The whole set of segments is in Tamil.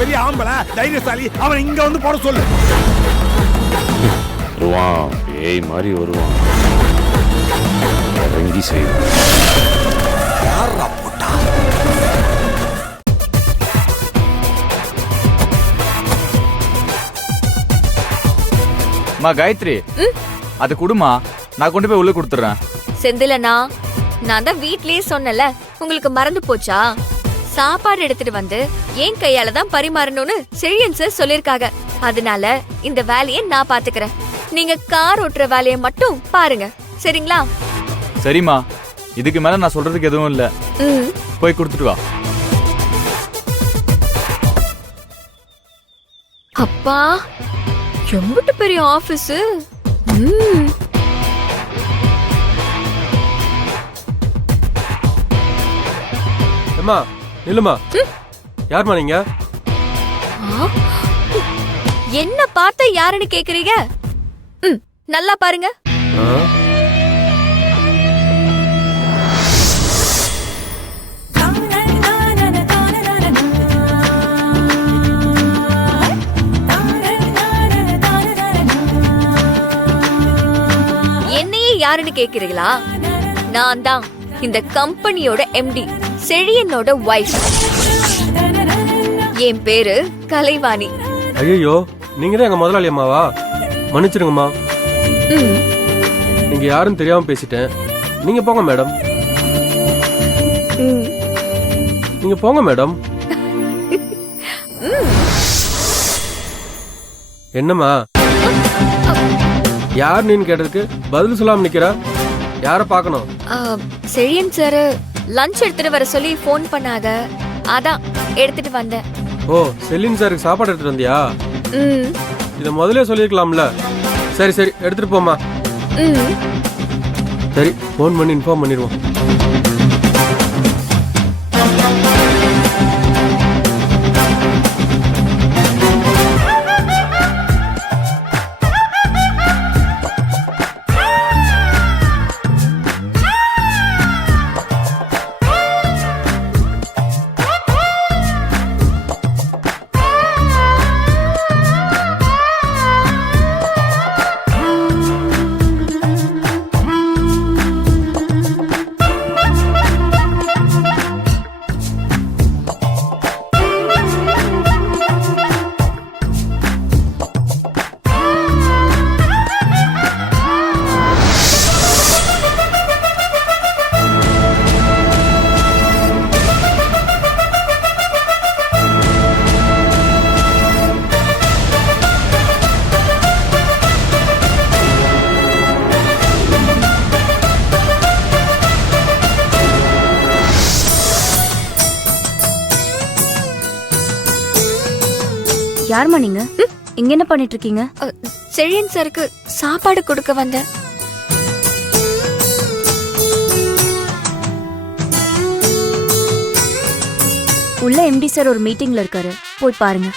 பெரிய ஆம்பளை தைரியசாலி, அவன் இங்க வந்து போட சொல்லு. வருவான், பேய் மாதிரி வருவான், இறங்கி செய்வான். மா காயத்ரி, அது குடுமா, நான் கொண்டு போய் உள்ள கொடுத்துறேன். செந்திலண்ணா, நான் தான் வீட்லயே சொன்னல, உங்களுக்கு மறந்து போச்சா? சாப்பாடு எடுத்துட்டு வந்து என் கையால தான் பரிமாறணும்னு செழியன் சார் சொல்லிருக்காங்க. அதனால இந்த வேலையை நான் பாத்துக்கிறேன். நீங்க கார் ஓட்டுற வேலையை மட்டும் பாருங்க, சரிங்களா? சரிம்மா, இதுக்கு மேல நான் சொல்றதுக்கு எதுவும் இல்ல. போய் கொடுத்துட்டு வா. அப்பா, எம்பிட்டு பெரிய ஆபீஸ். அம்மா நில்லுமா. யாருமா நீங்க? என்ன பார்த்த யாருன்னு கேக்குறீங்க? நல்லா பாருங்க. என்னையே யாருன்னு கேக்குறீங்களா? நான் தான் இந்த கம்பெனியோட எம்டி, செழியனோட வைஃப். என் பேரு கலைவாணி. ஐயோ, நீங்க தான் எங்க முதலாளி அம்மாவா? மன்னிச்சிருங்கம்மா, நீங்க யாரும் தெரியாம பேசிட்டேன். நீங்க போங்க மேடம். நீங்க போங்க மேடம். என்னம்மா, யார் நீன்னு கேட்டதுக்கு பதில் சொல்லாம நிக்கிறா? யார பாக்கணும்? செழியன் சார் லஞ்ச் எடுத்துட்டு வர சொல்லி போன் பண்ணாங்க, அதான் எடுத்துட்டு வந்தேன். ஓ, செலின் சாருக்கு சாப்பாடு எடுத்துட்டு வந்தியா? இத முதல்ல சொல்லிருக்கலாம்ல. சரி சரி, எடுத்துட்டு போமா. சரி, போன் பண்ணி இன்ஃபார்ம் பண்ணிடுவோம். யாருமா நீங்க? இங்க என்ன பண்ணிட்டு இருக்கீங்க? செழியன் சாருக்கு சாப்பாடு கொடுக்க வந்தேன். உள்ள எம்டி சார் ஒரு மீட்டிங்ல இருக்காரு, போய் பாருங்க.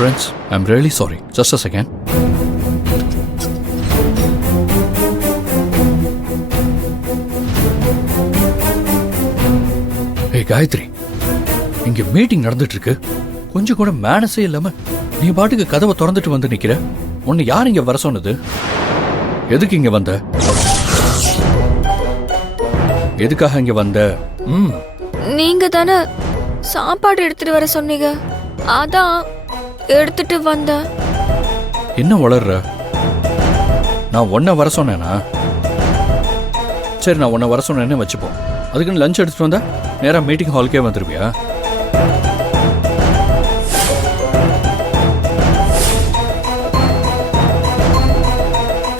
Friends, I'm really sorry. Just a second. Hey Gayatri, இங்க மீட்டிங் நடந்துட்டு இருக்கு. கொஞ்சம் கூட மேனஸே இல்லாம நீ பாட்டுக்கு கதவை திறந்துட்டு வந்து நிக்கிற. உன்னை யார் இங்க வர சொன்னது? எதுக்கு இங்க வந்த? எதுக்காக இங்க வந்த? நீங்க தானே சாப்பாடு எடுத்துட்டு வர சொன்னீங்க, அதான் எடுத்துட்டு வந்த. என்ன வளர்ற? நான் உன்னை வர சொன்னேனா? சரி, நான் உன்னை வர சொன்னேன்னு வச்சுப்போம். அதுக்குன்னு லஞ்ச் எடுத்துட்டு வந்தா நேரா மீட்டிங் ஹாலுக்கே வந்துருவியா?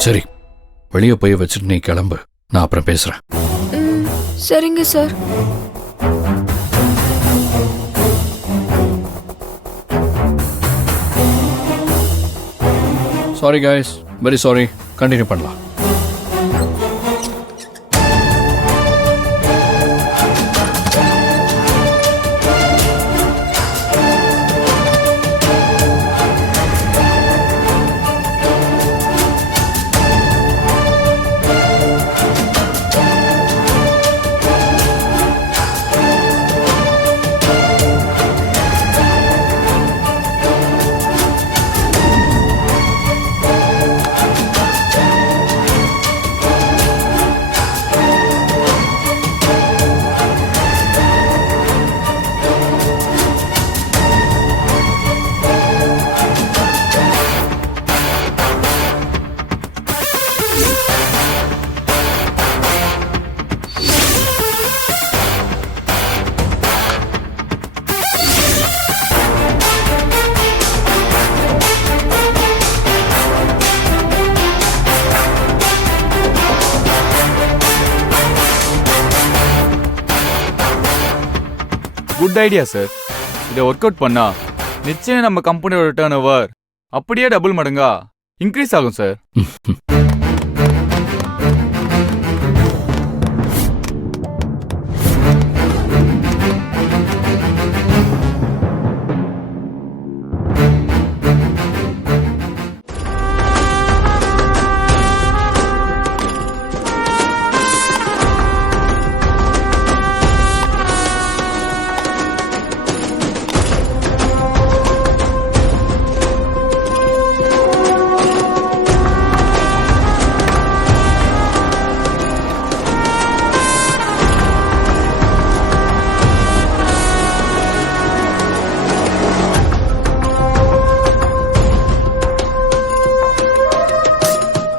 சரி, வெளியே போய் வச்சுட்டு நீ கிளம்பு. நான் அப்புறம் பேசுறேன். சரிங்க sir. Sorry guys, very sorry. Continue பண்ணலாம். Good idea sir. இதை ஒர்க் அவுட் பண்ணா நிச்சயம் நம்ம கம்பெனியோட டர்ன் ஓவர் அப்படியே டபுள் மடங்கா இன்க்ரீஸ் ஆகும் சார்.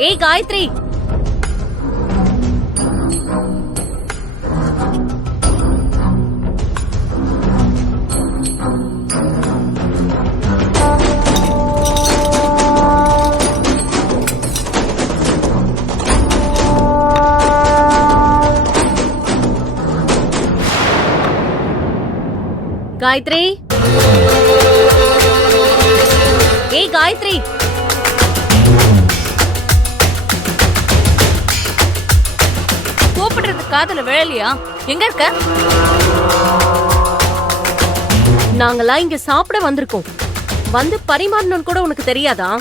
ஏய் காயத்ரி, காயத்ரி, ஏய் காயத்ரி, கூப்பிடுறது காதுல விழலையா? எங்க இருக்க? நாங்கெல்லாம் இங்க சாப்பிட வந்திருக்கோம். வந்து பரிமாறணும்னு கூட உனக்கு தெரியாதா?